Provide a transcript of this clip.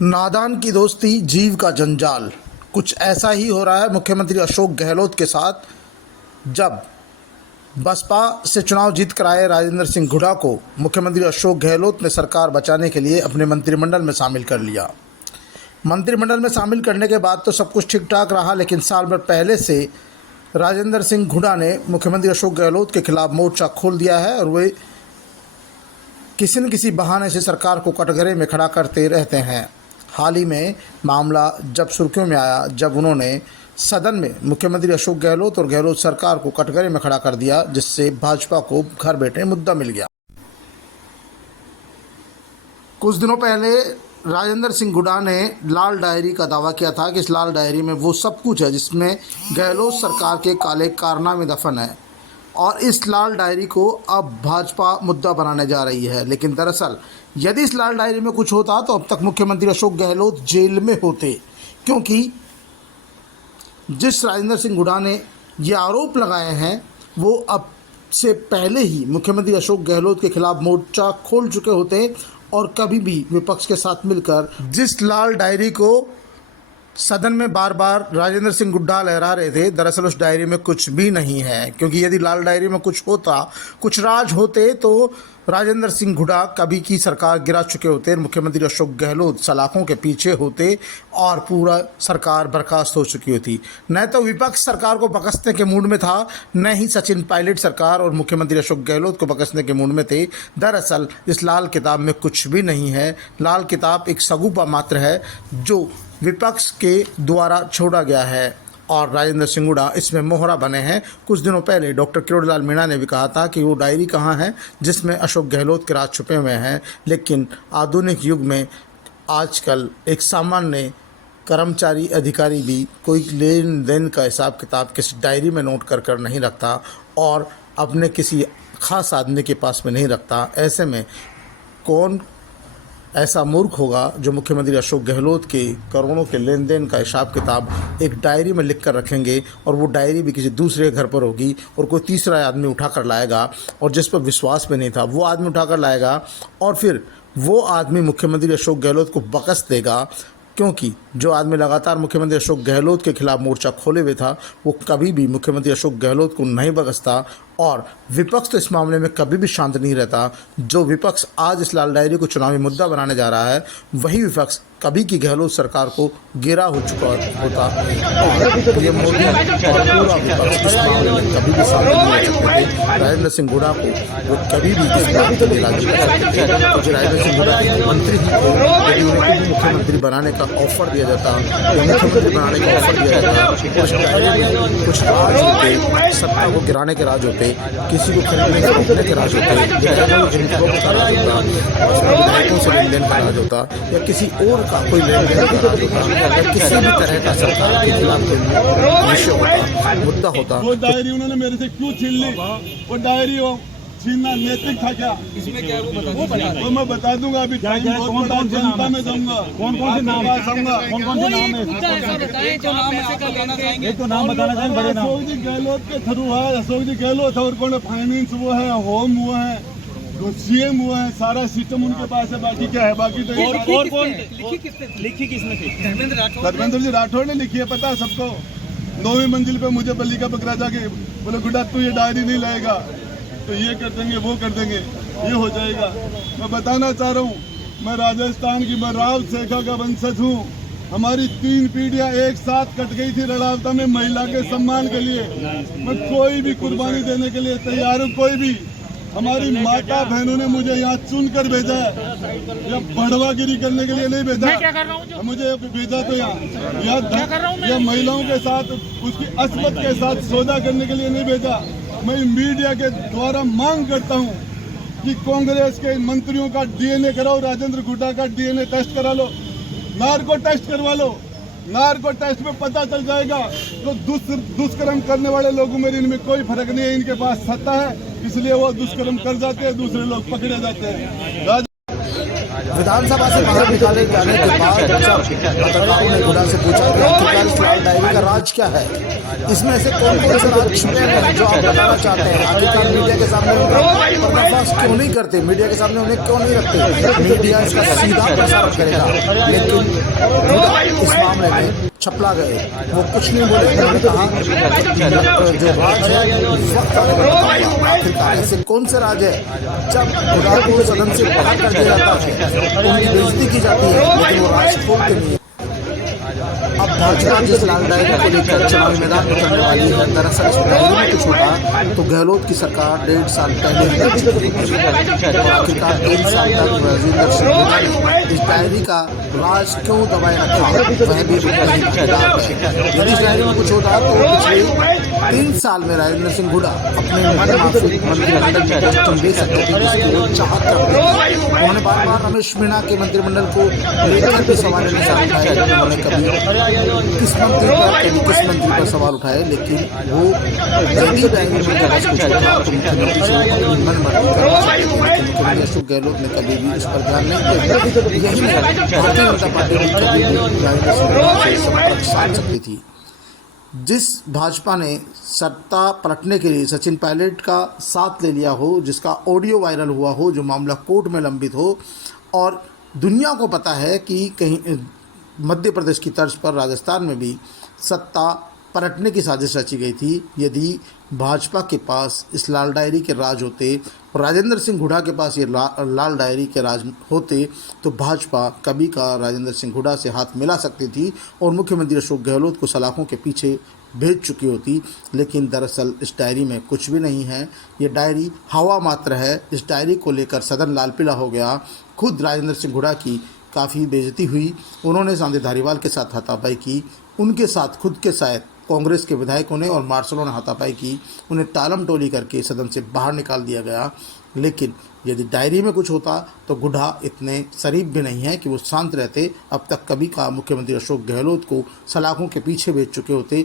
नादान की दोस्ती जीव का जंजाल। कुछ ऐसा ही हो रहा है मुख्यमंत्री अशोक गहलोत के साथ, जब बसपा से चुनाव जीत कर आए राजेंद्र सिंह हुड्डा को मुख्यमंत्री अशोक गहलोत ने सरकार बचाने के लिए अपने मंत्रिमंडल में शामिल कर लिया। मंत्रिमंडल में शामिल करने के बाद तो सब कुछ ठीक ठाक रहा, लेकिन साल भर पहले से राजेंद्र सिंह हुड्डा ने मुख्यमंत्री अशोक गहलोत के खिलाफ मोर्चा खोल दिया है और वे किसी न किसी बहाने से सरकार को कटघरे में खड़ा करते रहते हैं। हाल ही में मामला जब सुर्खियों में आया, जब उन्होंने सदन में मुख्यमंत्री अशोक गहलोत और गहलोत सरकार को कटघरे में खड़ा कर दिया, जिससे भाजपा को घर बैठे मुद्दा मिल गया। कुछ दिनों पहले राजेंद्र सिंह हुड्डा ने लाल डायरी का दावा किया था कि इस लाल डायरी में वो सब कुछ है जिसमें गहलोत सरकार के काले कारनामे दफन है, और इस लाल डायरी को अब भाजपा मुद्दा बनाने जा रही है। लेकिन दरअसल यदि इस लाल डायरी में कुछ होता तो अब तक मुख्यमंत्री अशोक गहलोत जेल में होते, क्योंकि जिस राजेंद्र सिंह हुड्डा ने ये आरोप लगाए हैं वो अब से पहले ही मुख्यमंत्री अशोक गहलोत के खिलाफ मोर्चा खोल चुके होते, और कभी भी विपक्ष के साथ मिलकर जिस लाल डायरी को सदन में बार बार राजेंद्र सिंह हुड्डा लहरा रहे थे, दरअसल उस डायरी में कुछ भी नहीं है। क्योंकि यदि लाल डायरी में कुछ होता, कुछ राज होते, तो राजेंद्र सिंह हुड्डा कभी की सरकार गिरा चुके होते, मुख्यमंत्री अशोक गहलोत सलाखों के पीछे होते और पूरा सरकार बर्खास्त हो चुकी होती। न तो विपक्ष सरकार को बकसने के मूड में था, न ही सचिन पायलट सरकार और मुख्यमंत्री अशोक गहलोत को बकसने के मूड में थे। दरअसल इस लाल किताब में कुछ भी नहीं है। लाल किताब एक सगुफा मात्र है जो विपक्ष के द्वारा छोड़ा गया है, और राजेंद्र सिंह हुड्डा इसमें मोहरा बने हैं। कुछ दिनों पहले डॉक्टर किरोड़ीलाल मीणा ने भी कहा था कि वो डायरी कहाँ है जिसमें अशोक गहलोत के राज छुपे हुए हैं। लेकिन आधुनिक युग में आजकल एक सामान्य कर्मचारी अधिकारी भी कोई लेन देन का हिसाब किताब किसी डायरी में नोट कर नहीं रखता, और अपने किसी खास आदमी के पास में नहीं रखता। ऐसे में कौन ऐसा मूर्ख होगा जो मुख्यमंत्री अशोक गहलोत के करोड़ों के लेन देन का हिसाब किताब एक डायरी में लिख कर रखेंगे, और वो डायरी भी किसी दूसरे घर पर होगी और कोई तीसरा आदमी उठा कर लाएगा, और जिस पर विश्वास में नहीं था वो आदमी उठा कर लाएगा, और फिर वो आदमी मुख्यमंत्री अशोक गहलोत को बकस देगा। क्योंकि जो आदमी लगातार मुख्यमंत्री अशोक गहलोत के खिलाफ मोर्चा खोले हुए था, वो कभी भी मुख्यमंत्री अशोक गहलोत को नहीं बकसता, और विपक्ष तो इस मामले में कभी भी शांत नहीं रहता। जो विपक्ष आज इस लाल डायरी को चुनावी मुद्दा बनाने जा रहा है, वही विपक्ष कभी की गहलोत सरकार को गिरा हो चुका होता, और ये मोदी और पूरा विपक्ष इस मामले में कभी भी शामिल नहीं हो सकते थे। राजेंद्र सिंह हुड्डा को वो कभी भी इस बात के लिए राजी कर सकते थे। जो राजेंद्र सिंह हुड्डा मंत्री ही थे, यदि उनको भी मुख्यमंत्री बनाने का ऑफर दिया जाता या मुख्यमंत्री बनाने का ऑफर दिया जाता, उस डायरी में कुछ राज होते, सत्ता को गिराने के राज होते, किसी को खरीदने के रोकने के राज होते, विधायकों का राज होता, विधायकों से लेन देन का राज होता, या किसी और का कोई लेन देन का राज होता, या किसी भी तरह का सरकार के खिलाफ कोई विषय होता, मुद्दा होता। वो डायरी उन्होंने मेरे से क्यों छीन ली? वो डायरी वो छीनना नैतिक था क्या? इसमें क्या वो मैं बता दूंगा। अभी टाइम बहुत बड़ा, जनता में जाऊंगा। कौन कौन से नाम आऊंगा? कौन कौन से नाम है? एक तो नाम बताना चाहिए, बड़े नाम। अशोक जी गहलोत के थ्रू है। अशोक जी गहलोत और कौन? फाइनेंस वो है, होम वो है, सीएम हुआ है, सारा सिस्टम उनके पास है। बाकी क्या है? बाकी तो और कौन लिखी किसने थी? धर्मेंद्र जी राठौड़ ने लिखी है, पता है सबको। 9वीं मंजिल पे मुझे बल्ली का बकरा जाके बोले, गुड्डा तू ये डायरी नहीं लाएगा तो ये कर देंगे, वो कर देंगे, ये हो जाएगा। मैं बताना चाह रहा हूँ, मैं राजस्थान की, मैं राव शेखा का वंशज हूँ। हमारी 3 पीढ़ियां एक साथ कट गई थी रड़ावता में महिला के सम्मान के लिए। मैं कोई भी कुर्बानी देने के लिए तैयार हूँ। कोई भी, हमारी माता बहनों ने मुझे यहाँ चुनकर भेजा है, या बढ़वागिरी करने के लिए नहीं भेजा। मैं क्या कर रहा हूँ? मुझे भेजा तो यहाँ महिलाओं के साथ, उसकी अस्मत के साथ सौदा करने के लिए नहीं भेजा। मैं मीडिया के द्वारा मांग करता हूँ कि कांग्रेस के मंत्रियों का डीएनए कराओ, राजेंद्र हुड्डा का डीएनए टेस्ट करा लो, नार्को टेस्ट करवा लो। नार्को टेस्ट में पता चल जाएगा। तो दुष्कर्म करने वाले लोगों में इनमें कोई फर्क नहीं है, इनके पास सत्ता है, इसलिए वो दुष्कर्म कर जाते हैं, दूसरे लोग पकड़े जाते हैं। विधानसभा से बाहर निकाले जाने के बाद जब पत्रकारों ने गुड़ा से पूछा कि आखिरकार इस लाल डायरी का राज क्या है, इसमें से कौन कौन से राज छुपे हैं जो आप बताना चाहते हैं, आखिरकार मीडिया के सामने उनका पर्दाफाश क्यों नहीं करते, मीडिया के सामने उन्हें क्यों नहीं रखते, मीडिया इसका सीधा प्रसारण करेगा। लेकिन गुड़ा इस मामले में छपला गए, वो कुछ नहीं बोले। उन्होंने कहा जो राज है वक्त आने पर बताऊंगा। आखिरकार ऐसे कौन से राज है जब गुड़ा को सदन से बाहर कर दिया जाता है, उनकी बेइज्जती की जाती है, लेकिन वो राज खोलते नहीं है। अब भाजपा जिस लाल डायरी को लेकर चुनावी मैदान में उतरने वाली है, दरअसल इस डायरी में कुछ होता तो गहलोत की सरकार 1.5 साल पहले ही लग चुकी थी। और आखिरकार 3 साल तक राजेंद्र सिंह गुड़ा ने इस डायरी का राज क्यों दबाए रखा, वह भी उतना ही भागीदार है। यदि इस डायरी में कुछ होता तो पिछले 3 साल में राजेंद्र सिंह गुड़ा अपने मन माफिक मंत्रिमंडल में पोस्टिंग ले सकते थे जिसकी वो चाहत करते थे। उन्होंने बार बार रमेश मीणा के मंत्रिमंडल को लेकर भी सवाल निशान उठाए। उन्होंने कभी किस मंत्री पर सवाल उठाए, लेकिन वो यदि डायरी में कुछ होता तो मुख्यमंत्री से अपनी मनमर्जी करवा सकते थे, लेकिन मुख्यमंत्री अशोक गहलोत ने कभी भी इस पर ध्यान नहीं दिया। यही नहीं, भारतीय जनता पार्टी भी कभी भी राजेंद्र सिंह गुड़ा से संपर्क साध सकती थी। जिस भाजपा ने सत्ता पलटने के लिए सचिन पायलट का साथ ले लिया हो, जिसका ऑडियो वायरल हुआ हो, जो मामला कोर्ट में लंबित हो, और दुनिया को पता है कि कहीं मध्य प्रदेश की तर्ज पर राजस्थान में भी सत्ता पलटने की साजिश रची गई थी। यदि भाजपा के पास इस लाल डायरी के राज होते और राजेंद्र सिंह हुड्डा के पास ये लाल डायरी के राज होते तो भाजपा कभी का राजेंद्र सिंह हुड्डा से हाथ मिला सकती थी और मुख्यमंत्री अशोक गहलोत को सलाखों के पीछे भेज चुकी होती। लेकिन दरअसल इस डायरी में कुछ भी नहीं है, ये डायरी हवा मात्र है। इस डायरी को लेकर सदन लाल पीला हो गया। खुद राजेंद्र सिंह हुड्डा की काफ़ी बेइज्जती हुई। उन्होंने सांधे धारीवाल के साथ हाथापाई की, उनके साथ खुद के शायद कांग्रेस के विधायकों ने और मार्शलों ने हाथापाई की, उन्हें टालम टोली करके सदन से बाहर निकाल दिया गया। लेकिन यदि डायरी में कुछ होता तो गुड़ा इतने शरीफ भी नहीं है कि वो शांत रहते। अब तक कभी का मुख्यमंत्री अशोक गहलोत को सलाखों के पीछे भेज चुके होते।